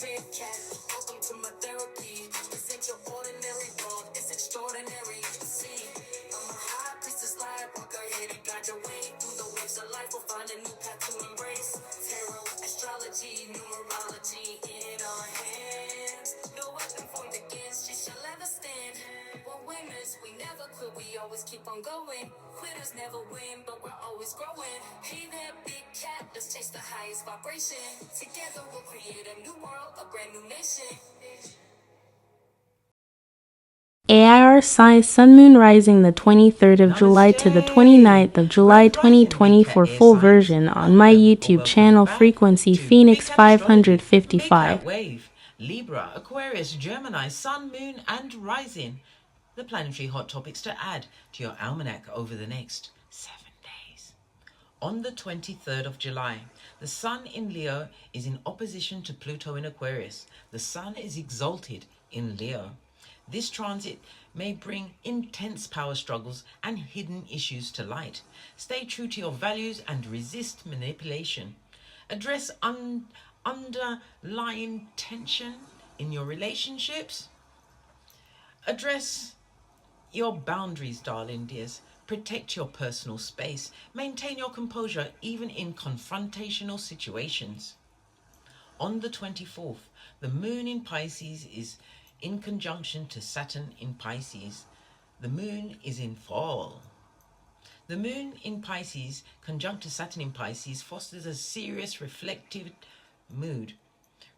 big cat. Welcome to my therapy. This ain't your ordinary world, it's extraordinary. See, I'm a high priestess, light walker, here to guide your way through the waves of life. We'll find a new path to embrace. Tarot, astrology, numerology in our hands. No weapon formed against you shall ever stand. We're winners, we never quit, we always keep on going. Quitters never win, but we're always growing. Hey there, big cat, let's chase the highest vibration. Together we'll create a new world, a brand new nation. AIR sign Sun Moon Rising the 23rd of July to the 29th of July 2020 for full version on my YouTube channel Frequency Phoenix 555. Wave, Libra, Aquarius, Gemini, Sun, Moon and Rising. The planetary hot topics to add to your almanac over the next 7 days. On the 23rd of July, the Sun in Leo is in opposition to Pluto in Aquarius. The Sun is exalted in Leo. This transit may bring intense power struggles and hidden issues to light. Stay true to your values and resist manipulation. Address underlying tension in your relationships. Address your boundaries, darling dears. Protect your personal space. Maintain your composure even in confrontational situations. On the 24th, the Moon in Pisces is in conjunction to Saturn in Pisces. The Moon is in fall. The Moon in Pisces conjunct to Saturn in Pisces fosters a serious reflective mood.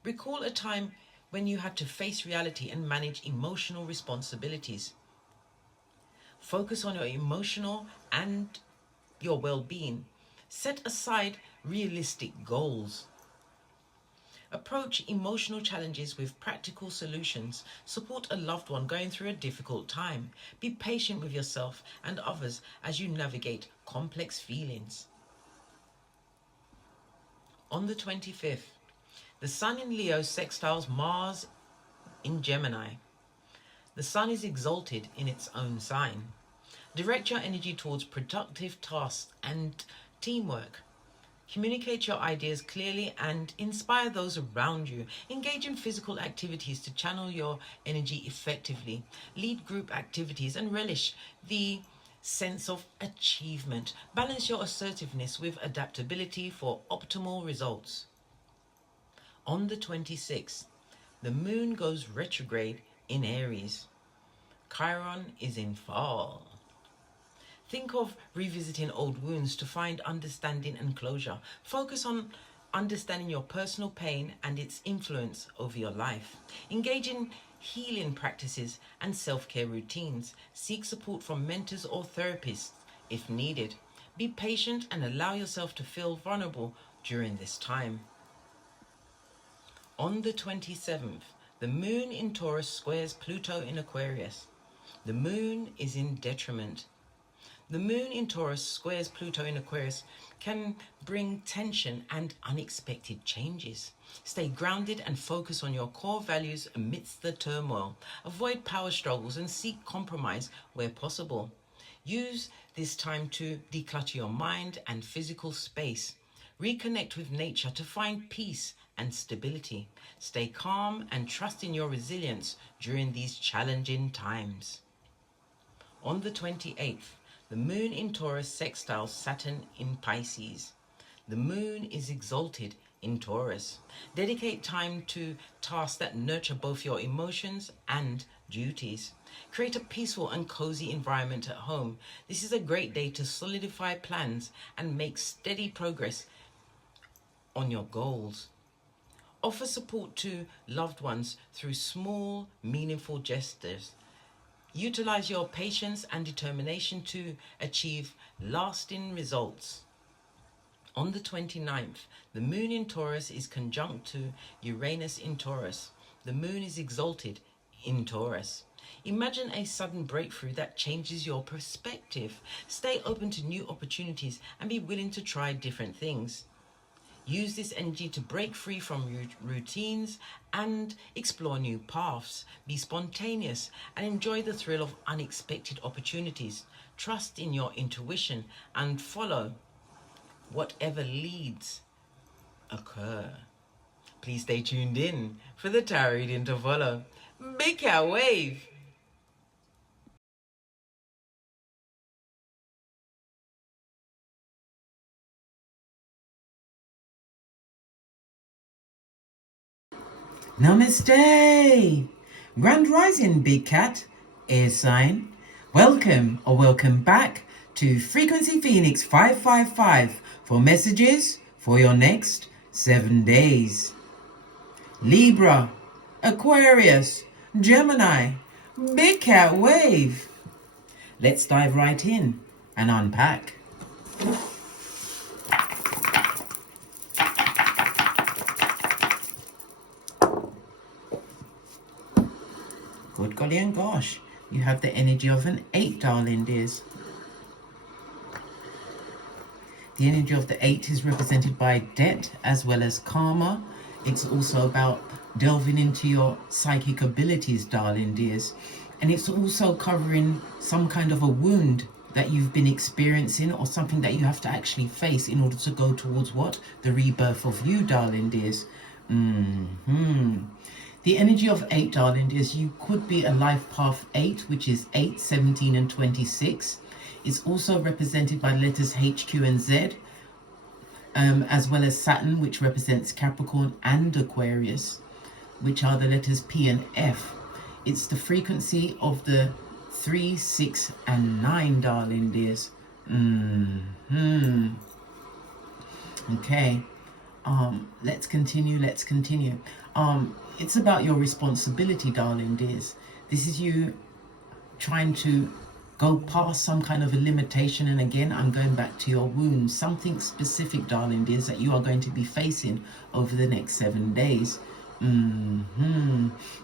Recall a time when you had to face reality and manage emotional responsibilities. Focus on your emotional and your well-being. Set aside realistic goals. Approach emotional challenges with practical solutions. Support a loved one going through a difficult time. Be patient with yourself and others as you navigate complex feelings. On the 25th, the Sun in Leo sextiles Mars in Gemini. The Sun is exalted in its own sign. Direct your energy towards productive tasks and teamwork. Communicate your ideas clearly and inspire those around you. Engage in physical activities to channel your energy effectively. Lead group activities and relish the sense of achievement. Balance your assertiveness with adaptability for optimal results. On the 26th, the Moon goes retrograde in Aries. Chiron is in fall. Think of revisiting old wounds to find understanding and closure. Focus on understanding your personal pain and its influence over your life. Engage in healing practices and self-care routines. Seek support from mentors or therapists if needed. Be patient and allow yourself to feel vulnerable during this time. On the 27th, the Moon in Taurus squares Pluto in Aquarius. The Moon is in detriment. The Moon in Taurus squares Pluto in Aquarius can bring tension and unexpected changes. Stay grounded and focus on your core values amidst the turmoil. Avoid power struggles and seek compromise where possible. Use this time to declutter your mind and physical space. Reconnect with nature to find peace and stability. Stay calm and trust in your resilience during these challenging times. On the 28th, the Moon in Taurus sextiles Saturn in Pisces. The Moon is exalted in Taurus. Dedicate time to tasks that nurture both your emotions and duties. Create a peaceful and cozy environment at home. This is a great day to solidify plans and make steady progress on your goals. Offer support to loved ones through small, meaningful gestures. Utilize your patience and determination to achieve lasting results. On the 29th, the Moon in Taurus is conjunct to Uranus in Taurus. The Moon is exalted in Taurus. Imagine a sudden breakthrough that changes your perspective. Stay open to new opportunities and be willing to try different things. Use this energy to break free from routines and explore new paths. Be spontaneous and enjoy the thrill of unexpected opportunities. Trust in your intuition and follow whatever leads occur. Please stay tuned in for the tarot reading to follow. Big cat wave. Namaste! Grand Rising, Big Cat, air sign. Welcome or welcome back to Frequency Phoenix 555 for messages for your next 7 days. Libra, Aquarius, Gemini, Big Cat Wave. Let's dive right in and unpack. Good golly and gosh, you have the energy of an 8, darling dears. The energy of the 8 is represented by debt as well as karma. It's also about delving into your psychic abilities, darling dears. And it's also covering some kind of a wound that you've been experiencing or something that you have to actually face in order to go towards what? The rebirth of you, darling dears. The energy of 8, darling dears, you could be a life path 8, which is 8, 17 and 26. It's also represented by letters H, Q and Z, as well as Saturn, which represents Capricorn and Aquarius, which are the letters P and F. It's the frequency of the 3, 6 and 9, darling dears. Okay. Let's continue. It's about your responsibility, darling dears. This is you trying to go past some kind of a limitation, and again I'm going back to your wounds, something specific, darling dears, that you are going to be facing over the next 7 days.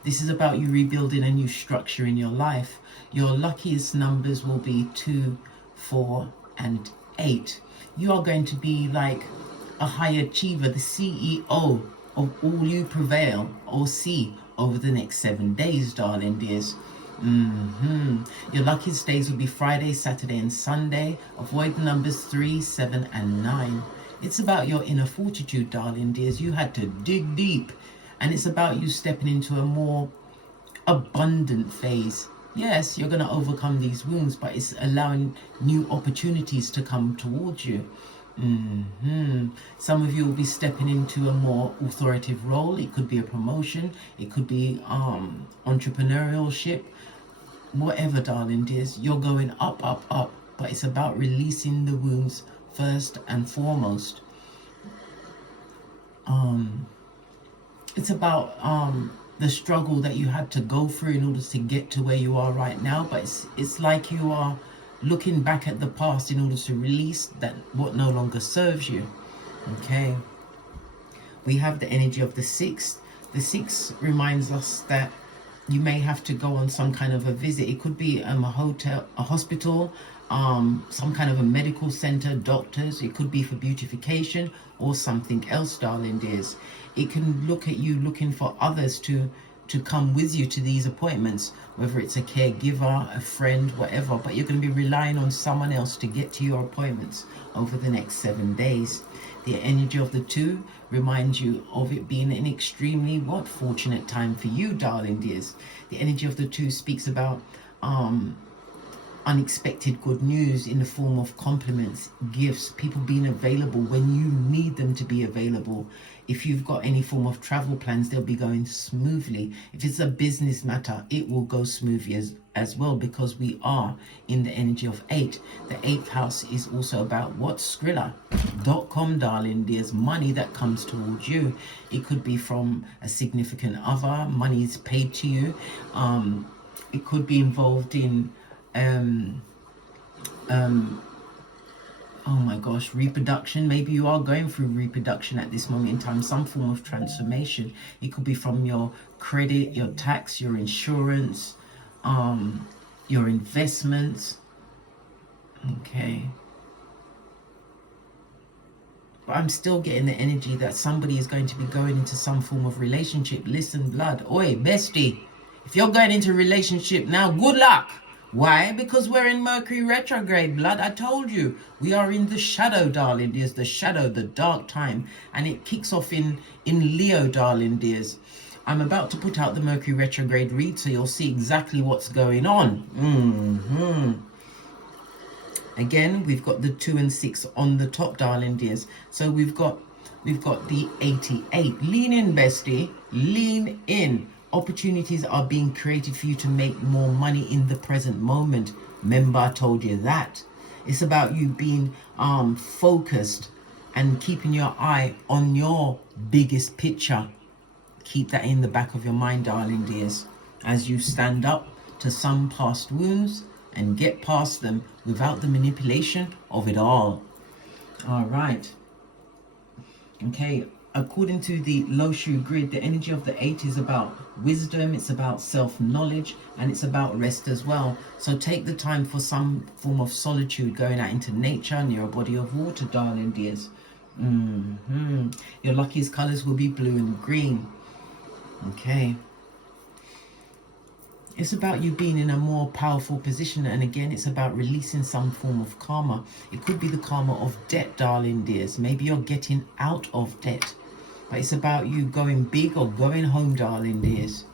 This is about you rebuilding a new structure in your life. Your luckiest numbers will be 2, 4 and 8. You are going to be like a high achiever, the CEO of all you prevail or see over the next 7 days, darling dears. Your luckiest days will be Friday, Saturday and Sunday. Avoid the numbers 3, 7 and 9. It's about your inner fortitude, darling dears. You had to dig deep, and it's about you stepping into a more abundant phase. Yes, you're going to overcome these wounds, but it's allowing new opportunities to come towards you. Some of you will be stepping into a more authoritative role. It could be a promotion, it could be entrepreneurship, whatever, darling dears. You're going up, but it's about releasing the wounds first and foremost. It's about the struggle that you had to go through in order to get to where you are right now, but it's like you are looking back at the past in order to release that what no longer serves you. Okay, we have the energy of the 6. The 6 reminds us that you may have to go on some kind of a visit. It could be a hotel, a hospital, some kind of a medical center, doctors. It could be for beautification or something else, darling dears. It can look at you looking for others to come with you to these appointments, whether it's a caregiver, a friend, whatever, but you're going to be relying on someone else to get to your appointments over the next 7 days. The energy of the 2 reminds you of it being an extremely fortunate time for you, darling dears. The energy of the 2 speaks about unexpected good news in the form of compliments, gifts, people being available when you need them to be available. If you've got any form of travel plans, they'll be going smoothly. If it's a business matter, it will go smoothly as well, because we are in the energy of 8. The 8th house is also about what? Skrilla.com, darling. There's money that comes towards you. It could be from a significant other. Money is paid to you. It could be involved in oh my gosh, reproduction. Maybe you are going through reproduction at this moment in time, some form of transformation. It could be from your credit, your tax, your insurance, your investments. Okay, but I'm still getting the energy that somebody is going to be going into some form of relationship. Listen, blood, oi bestie, if you're going into a relationship now, good luck. Why? Because we're in Mercury retrograde, blood. I told you. We are in the shadow, darling dears. The shadow, the dark time. And it kicks off in Leo, darling dears. I'm about to put out the Mercury retrograde read, so you'll see exactly what's going on. Again, we've got the 2 and 6 on the top, darling dears. So we've got the 88. Lean in, bestie. Lean in. Opportunities are being created for you to make more money in the present moment. Remember, I told you that. It's about you being focused and keeping your eye on your biggest picture. Keep that in the back of your mind, darling dears, as you stand up to some past wounds and get past them without the manipulation of it all. All right. Okay. According to the low shoe grid, the energy of the 8 is about wisdom, it's about self-knowledge, and it's about rest as well. So take the time for some form of solitude, going out into nature near a body of water, darling dears. Your luckiest colors will be blue and green. Okay. It's about you being in a more powerful position, and again, it's about releasing some form of karma. It could be the karma of debt, darling dears. Maybe you're getting out of debt. But it's about you going big or going home, darling dears.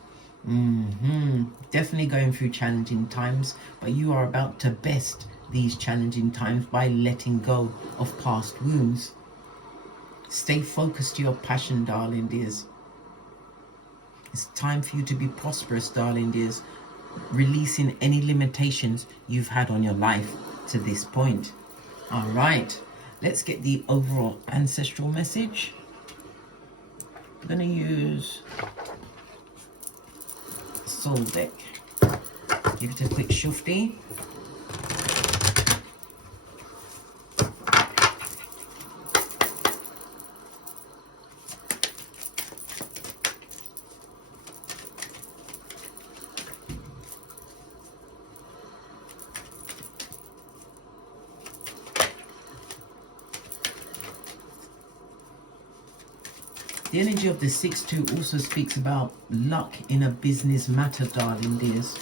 Definitely going through challenging times, but you are about to best these challenging times by letting go of past wounds. Stay focused to your passion, darling dears. It's time for you to be prosperous, darling dears. Releasing any limitations you've had on your life to this point. All right, let's get the overall ancestral message. I'm going to use Soul deck. Give it a quick shufty. The energy of the 6-2 also speaks about luck in a business matter, darling dears.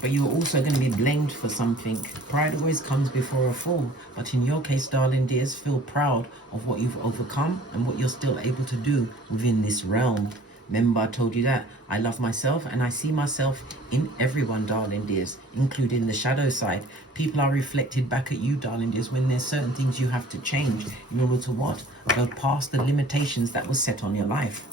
But you're also going to be blamed for something. Pride always comes before a fall. But in your case, darling dears, feel proud of what you've overcome and what you're still able to do within this realm. Remember, I told you that I love myself and I see myself in everyone, darling dears, including the shadow side. People are reflected back at you, darling dears, when there's certain things you have to change in order to what? Go past the limitations that was set on your life.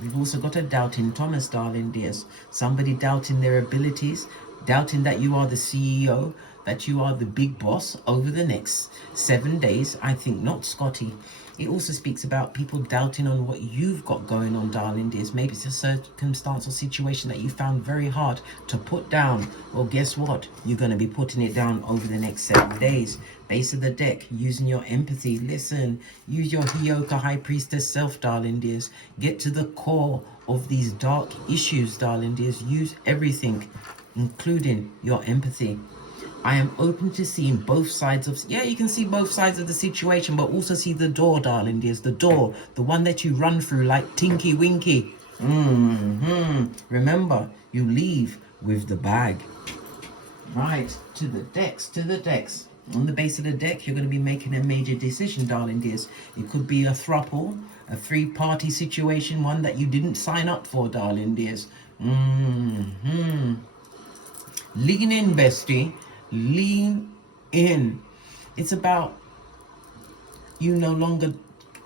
We've also got a doubting Thomas, darling dears. Somebody doubting their abilities, doubting that you are the CEO, that you are the big boss over the next 7 days. I think not, Scotty. It also speaks about people doubting on what you've got going on, darling dears. Maybe it's a circumstance or situation that you found very hard to put down. Well, guess what? You're going to be putting it down over the next 7 days. Base of the deck, using your empathy. Listen, use your Hioka High Priestess self, darling dears. Get to the core of these dark issues, darling dears. Use everything, including your empathy. I am open to seeing both sides of... Yeah, you can see both sides of the situation, but also see the door, darling dears. The door, the one that you run through like Tinky Winky. Remember, you leave with the bag. Right, to the decks, to the decks. On the base of the deck, you're going to be making a major decision, darling dears. It could be a throuple, a three-party situation, one that you didn't sign up for, darling dears. Lean in, bestie. Lean in. It's about you no longer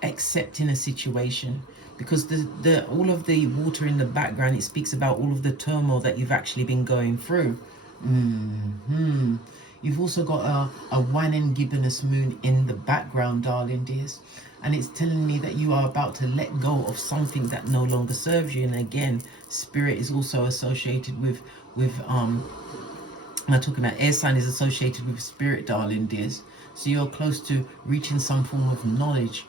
accepting a situation, because the all of the water in the background, it speaks about all of the turmoil that you've actually been going through. You've also got a one and gibbonous moon in the background, darling dears, and it's telling me that you are about to let go of something that no longer serves you. And again, spirit is also associated with I'm talking about air sign is associated with spirit, darling dears. So you're close to reaching some form of knowledge.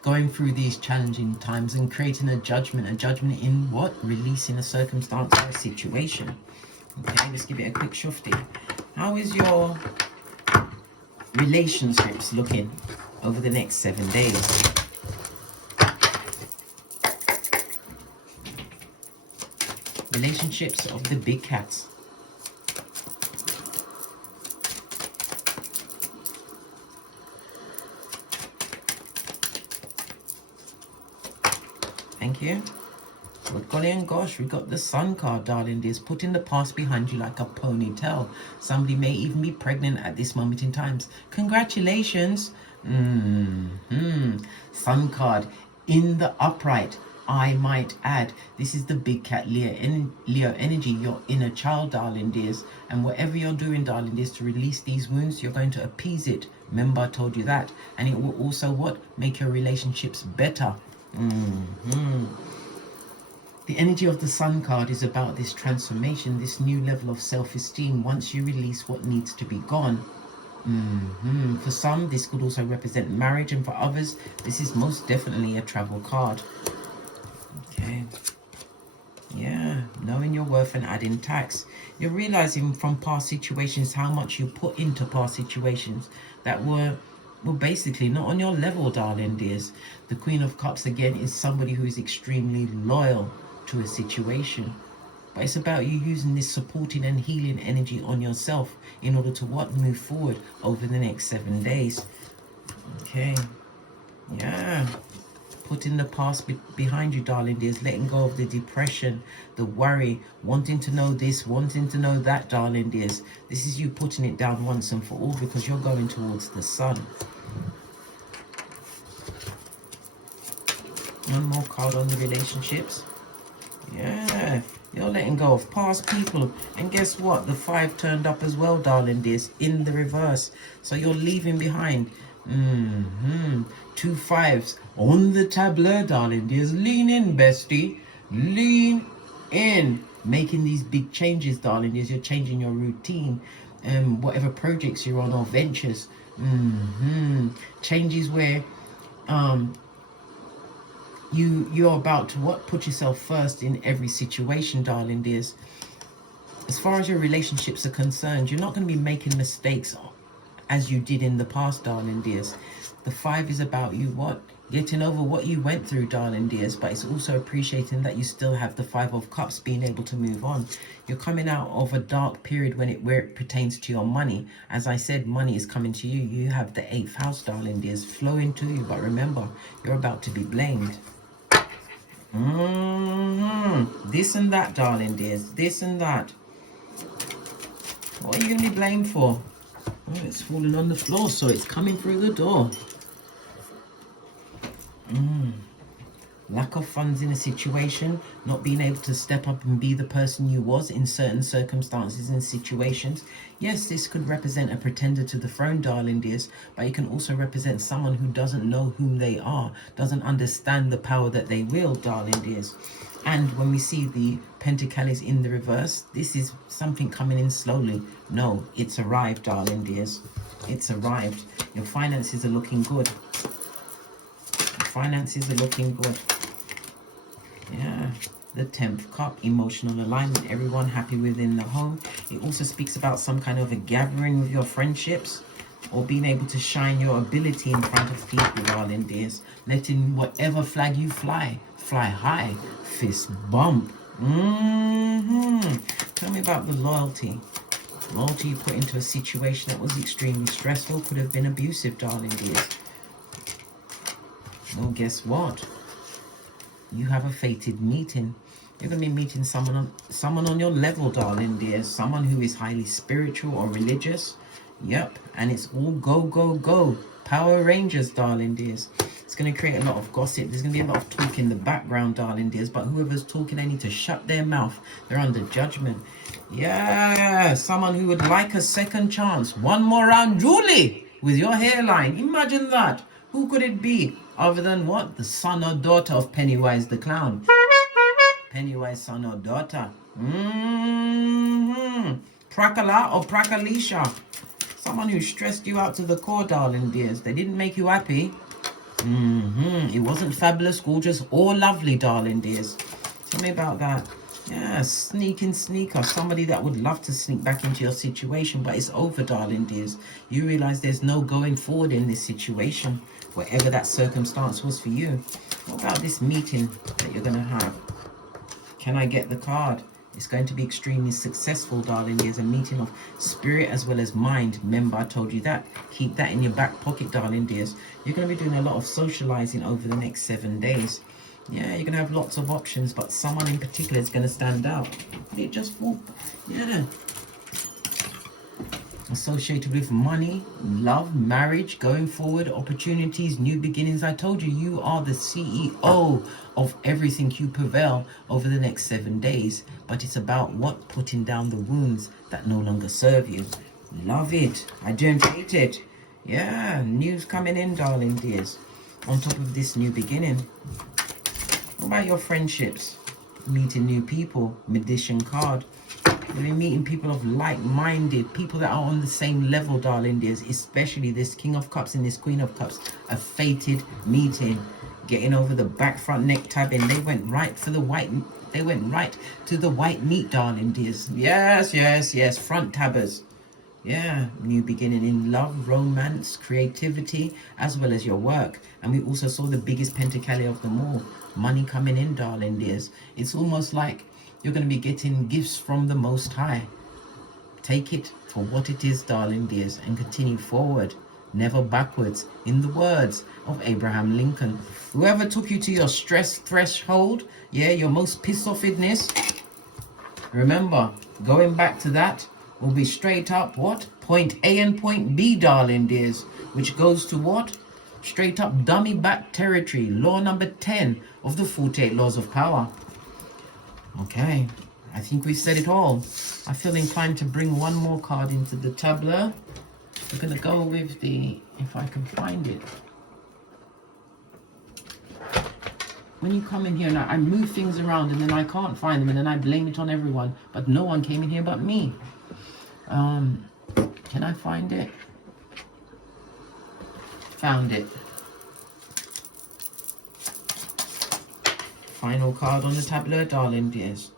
Going through these challenging times and creating a judgment in what? Releasing a circumstance or a situation. Okay, let's give it a quick shufty. How is your relationships looking over the next 7 days? relationships of the big cats. Thank you. But golly and gosh, we got the Sun card, darling dears. Putting the past behind you like a ponytail. Somebody may even be pregnant at this moment in time. Congratulations. Sun card in the upright. I might add, this is the big cat Leo energy, your inner child, darling dears. And whatever you're doing, darling dears, to release these wounds, you're going to appease it. Remember, I told you that. And it will also what? Make your relationships better. The energy of the Sun card is about this transformation, this new level of self-esteem once you release what needs to be gone. For some, this could also represent marriage, and for others, this is most definitely a travel card. Okay. Yeah, knowing your worth and adding tax. You're realizing from past situations how much you put into past situations that were basically not on your level, darling dears. The Queen of Cups again is somebody who is extremely loyal to a situation, but it's about you using this supporting and healing energy on yourself in order to what? Move forward over the next 7 days. Okay. Yeah. Putting the past behind you, darling dears. Letting go of the depression, the worry, wanting to know this, wanting to know that, darling dears. This is you putting it down once and for all, because you're going towards the sun. One more card on the relationships. Yeah, you're letting go of past people. And guess what? The 5 turned up as well, darling dears, in the reverse. So you're leaving behind 2 5s on the tableau, darling dears. Lean in, bestie. Lean in. Making these big changes, darling dears. You're changing your routine. Whatever projects you're on or ventures. Changes where you're about to what? Put yourself first in every situation, darling dears. As far as your relationships are concerned, you're not going to be making mistakes as you did in the past, darling dears. The 5 is about you what? Getting over what you went through, darling dears, but it's also appreciating that you still have the 5 of Cups, being able to move on. You're coming out of a dark period where it pertains to your money. As I said, money is coming to you. You have the 8th house, darling dears, flowing to you, but remember, you're about to be blamed. This and that, darling dears, this and that. What are you going to be blamed for? Oh, it's falling on the floor, so it's coming through the door. Lack of funds in a situation, not being able to step up and be the person you was in certain circumstances and situations. Yes, this could represent a pretender to the throne, darling dears, but it can also represent someone who doesn't know whom they are, doesn't understand the power that they wield, darling dears. And when we see the Pentacles in the reverse, this is something coming in slowly. No, it's arrived, darling dears. It's arrived. Your finances are looking good. Finances are looking good. Yeah, the 10th cup, emotional alignment, everyone happy within the home. It also speaks about some kind of a gathering with your friendships, or being able to shine your ability in front of people, darling dears. Letting whatever flag you fly high, fist bump. Tell me about the loyalty. Loyalty you put into a situation that was extremely stressful, could have been abusive, darling dears. Well, guess what? You have a fated meeting. You're going to be meeting someone on your level, darling dears. Someone who is highly spiritual or religious. Yep, and it's all go, go, go. Power Rangers, darling dears. It's going to create a lot of gossip. There's going to be a lot of talk in the background, darling dears. But whoever's talking, they need to shut their mouth. They're under judgment. Yeah, someone who would like a second chance. One more round, Julie, with your hairline. Imagine that. Who could it be other than what? The son or daughter of Pennywise the Clown. Pennywise, son or daughter. Prakala or Prakalisha. Someone who stressed you out to the core, darling dears. They didn't make you happy. It wasn't fabulous, gorgeous, or lovely, darling dears. Tell me about that. Yeah, sneaking sneaker. Somebody that would love to sneak back into your situation, but it's over, darling dears. You realize there's no going forward in this situation, whatever that circumstance was for you. What about this meeting that you're going to have? Can I get the card? It's going to be extremely successful, darling. There's a meeting of spirit as well as mind. Remember, I told you that. Keep that in your back pocket, darling dears. You're going to be doing a lot of socializing over the next 7 days. Yeah, you're going to have lots of options, but someone in particular is going to stand out. It just won't. Yeah. Associated with money, love, marriage, going forward, opportunities, new beginnings. I told you, you are the CEO of everything you prevail over the next 7 days. But it's about what? Putting down the wounds that no longer serve you. Love it. I don't hate it. Yeah, news coming in, darling dears. On top of this new beginning. What about your friendships? Meeting new people. Magician card. You'll be meeting people of like-minded, people that are on the same level, darling dears, especially this King of Cups and this Queen of Cups. A fated meeting. Getting over the back, front, neck tabbing. They went right for the white. They went right to the white meat, darling dears. Yes, yes, yes. Front tabbers. Yeah, new beginning in love, romance, creativity, as well as your work. And we also saw the biggest pentacali of them all. Money coming in, darling dears. It's almost like you're going to be getting gifts from the Most High. Take it for what it is, darling dears, and continue forward, never backwards, in the words of Abraham Lincoln. Whoever took you to your stress threshold, yeah, your most pissed offedness, remember, going back to that will be straight up what? Point A and point B, darling dears, which goes to what? Straight up dummy back territory, law number 10 of the 48 laws of power. Okay, I think we said it all. I feel inclined to bring one more card into the tableau. We're going to go with the, if I can find it. When you come in here, and I move things around and then I can't find them and then I blame it on everyone. But no one came in here but me. Can I find it? Found it. Final card on the tableau, darling dears.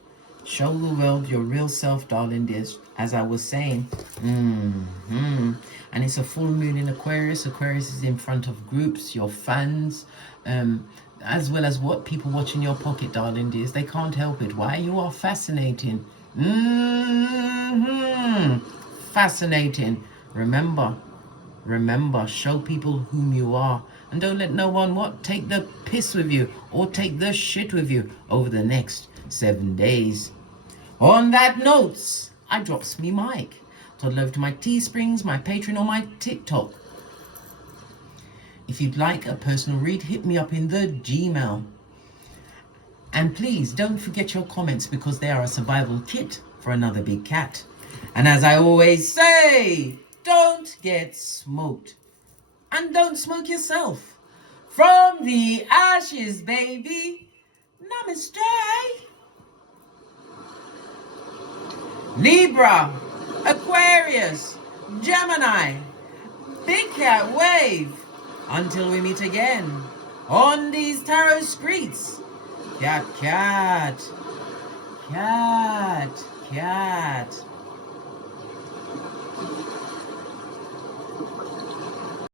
Show the world your real self, darling dears. As I was saying. And it's a full moon in Aquarius. Aquarius is in front of groups, your fans, as well as what people watching your pocket, darling dears. They can't help it. Why? You are fascinating. Fascinating. Remember, show people whom you are. And don't let no one, what? Take the piss with you or take the shit with you over the next 7 days. On that note, I drops me mic. Toddle over to my Teesprings, my Patreon, or my TikTok. If you'd like a personal read, hit me up in the Gmail. And please don't forget your comments because they are a survival kit for another big cat. And as I always say, don't get smoked. And don't smoke yourself. From the ashes, baby. Namaste. Libra, Aquarius, Gemini, Big Cat Wave. Until we meet again on these tarot streets. Cat, cat, cat, cat.